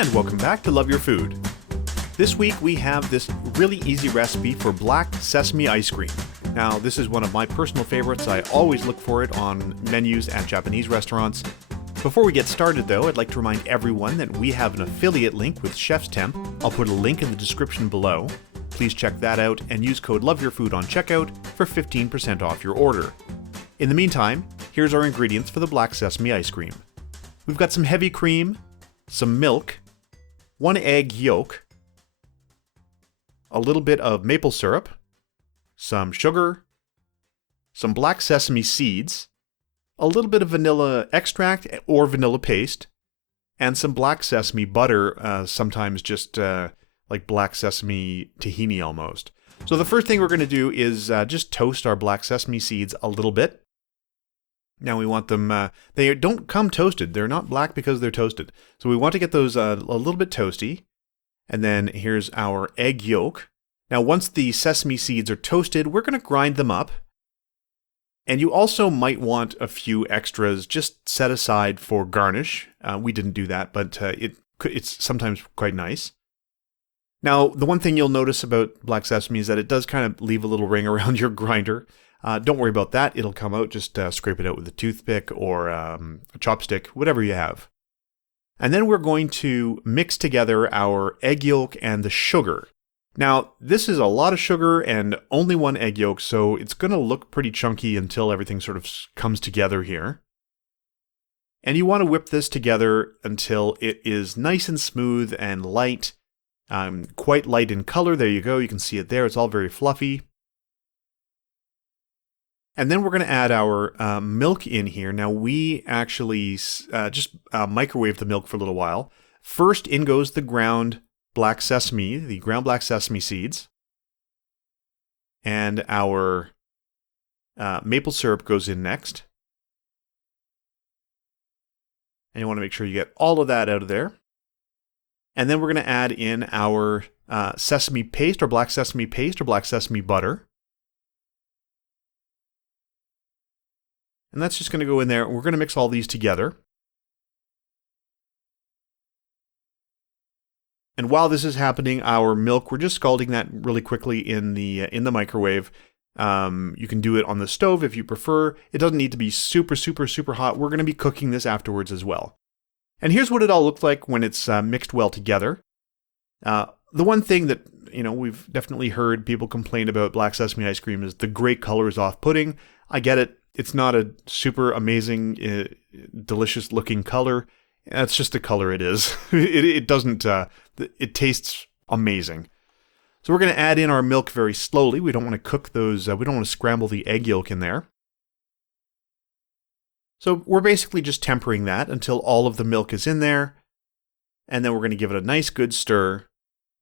And welcome back to Love Your Food. This week we have this really easy recipe for black sesame ice cream. Now, this is one of my personal favorites. I always look for it on menus at Japanese restaurants. Before we get started though, I'd like to remind everyone that we have an affiliate link with Chef's Temp. I'll put a link in the description below. Please check that out and use code LOVEYOURFOOD on checkout for 15% off your order. In the meantime, here's our ingredients for the black sesame ice cream. We've got some heavy cream, some milk, 1 egg yolk, a little bit of maple syrup, some sugar, some black sesame seeds, a little bit of vanilla extract or vanilla paste, and some black sesame butter, sometimes just like black sesame tahini almost. So the first thing we're going to do is just toast our black sesame seeds a little bit. Now we want them, they don't come toasted. They're not black because they're toasted. So we want to get those a little bit toasty. And then here's our egg yolk. Now once the sesame seeds are toasted, we're going to grind them up. And you also might want a few extras just set aside for garnish. We didn't do that, but it's sometimes quite nice. Now, the one thing you'll notice about black sesame is that it does kind of leave a little ring around your grinder. Don't worry about that. It'll come out. Just scrape it out with a toothpick or a chopstick, whatever you have. And then we're going to mix together our egg yolk and the sugar. Now, this is a lot of sugar and only 1 egg yolk, so it's going to look pretty chunky until everything sort of comes together here. And you want to whip this together until it is nice and smooth and light, quite light in color. There you go. You can see it there. It's all very fluffy. And then we're going to add our milk in here. Now, we actually just microwave the milk for a little while. First in goes the ground black sesame, the ground black sesame seeds. And our maple syrup goes in next. And you want to make sure you get all of that out of there. And then we're going to add in our sesame paste or black sesame paste or black sesame butter. And that's just going to go in there. We're going to mix all these together. And while this is happening, our milk, we're just scalding that really quickly in the microwave. You can do it on the stove if you prefer. It doesn't need to be super, super, super hot. We're going to be cooking this afterwards as well. And here's what it all looks like when it's mixed well together. The one thing that, we've definitely heard people complain about black sesame ice cream is the gray color is off-putting. I get it. It's not a super amazing, delicious looking color. That's just the color it is. It doesn't, it tastes amazing. So we're going to add in our milk very slowly. We don't want to cook those, we don't want to scramble the egg yolk in there. So we're basically just tempering that until all of the milk is in there. And then we're going to give it a nice good stir.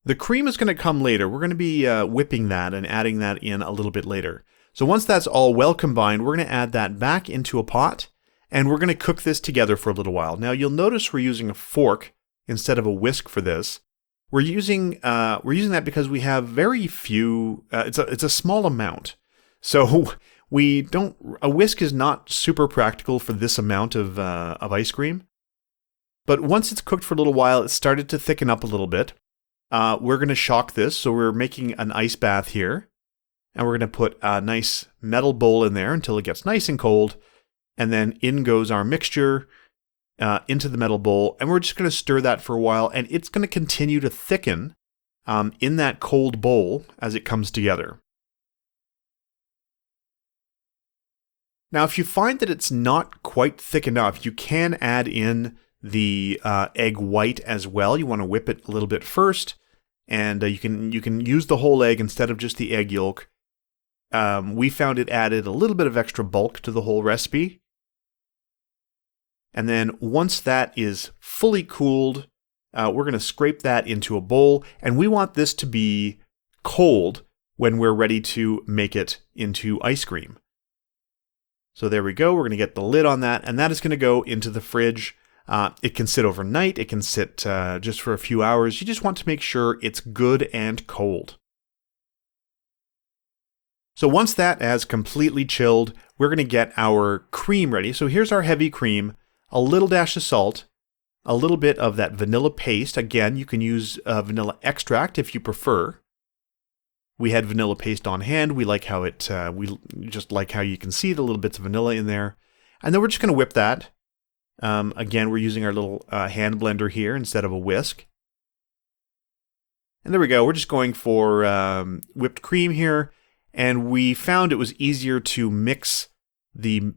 The cream is going to come later. We're going to be whipping that and adding that in a little bit later. So once that's all well combined, we're going to add that back into a pot, and we're going to cook this together for a little while. Now you'll notice we're using a fork instead of a whisk for this. We're using that because we have very few. It's a small amount, so a whisk is not super practical for this amount of ice cream. But once it's cooked for a little while, it started to thicken up a little bit. We're going to shock this, so we're making an ice bath here. And we're going to put a nice metal bowl in there until it gets nice and cold. And then in goes our mixture into the metal bowl. And we're just going to stir that for a while. And it's going to continue to thicken in that cold bowl as it comes together. Now, if you find that it's not quite thick enough, you can add in the egg white as well. You want to whip it a little bit first. And you can use the whole egg instead of just the egg yolk. We found it added a little bit of extra bulk to the whole recipe. And then once that is fully cooled, we're going to scrape that into a bowl. And we want this to be cold when we're ready to make it into ice cream. So there we go. We're going to get the lid on that. And that is going to go into the fridge. It can sit overnight. It can sit just for a few hours. You just want to make sure it's good and cold. So once that has completely chilled, we're going to get our cream ready. So here's our heavy cream, a little dash of salt, a little bit of that vanilla paste. Again, you can use vanilla extract if you prefer. We had vanilla paste on hand. We like how we just like how you can see the little bits of vanilla in there. And then we're just going to whip that. Again, we're using our little hand blender here instead of a whisk. And there we go. We're just going for whipped cream here. And we found it was easier to mix the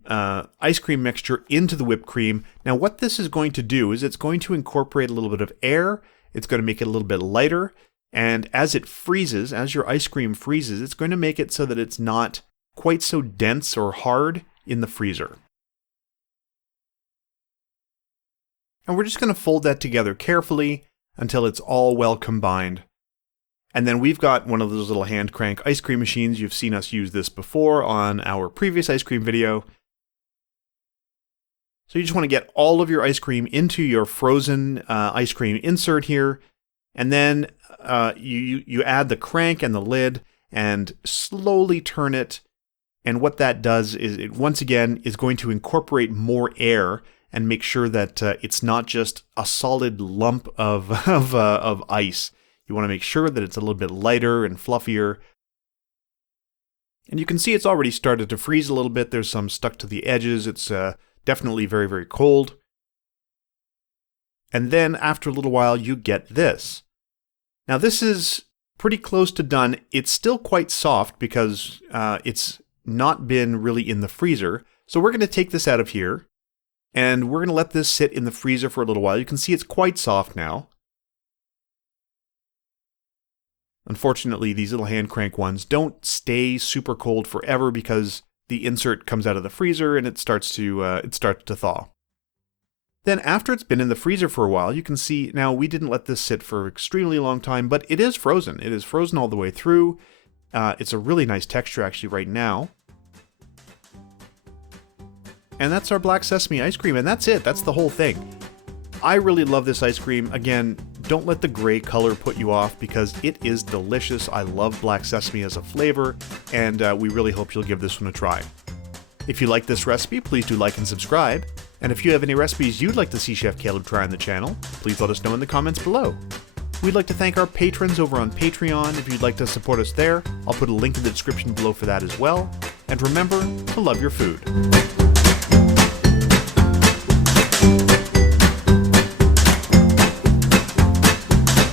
ice cream mixture into the whipped cream. Now what this is going to do is it's going to incorporate a little bit of air. It's going to make it a little bit lighter. And as it freezes, as your ice cream freezes, it's going to make it so that it's not quite so dense or hard in the freezer. And we're just going to fold that together carefully until it's all well combined. And then we've got one of those little hand crank ice cream machines. You've seen us use this before on our previous ice cream video. So you just want to get all of your ice cream into your frozen ice cream insert here. And then you add the crank and the lid and slowly turn it. And what that does is it once again is going to incorporate more air and make sure that it's not just a solid lump of ice. You want to make sure that it's a little bit lighter and fluffier. And you can see it's already started to freeze a little bit. There's some stuck to the edges. It's definitely very, very cold. And then after a little while, you get this. Now this is pretty close to done. It's still quite soft because it's not been really in the freezer. So we're going to take this out of here. And we're going to let this sit in the freezer for a little while. You can see it's quite soft now. Unfortunately, these little hand crank ones don't stay super cold forever because the insert comes out of the freezer and it starts to thaw. Then after it's been in the freezer for a while, you can see now we didn't let this sit for an extremely long time, but it is frozen. It is frozen all the way through. It's a really nice texture actually right now. And that's our black sesame ice cream, and that's it. That's the whole thing. I really love this ice cream. Again, don't let the gray color put you off because it is delicious. I love black sesame as a flavor, and we really hope you'll give this one a try. If you like this recipe, please do like and subscribe. And if you have any recipes you'd like to see Chef Caleb try on the channel, please let us know in the comments below. We'd like to thank our patrons over on Patreon. If you'd like to support us there, I'll put a link in the description below for that as well. And remember to love your food.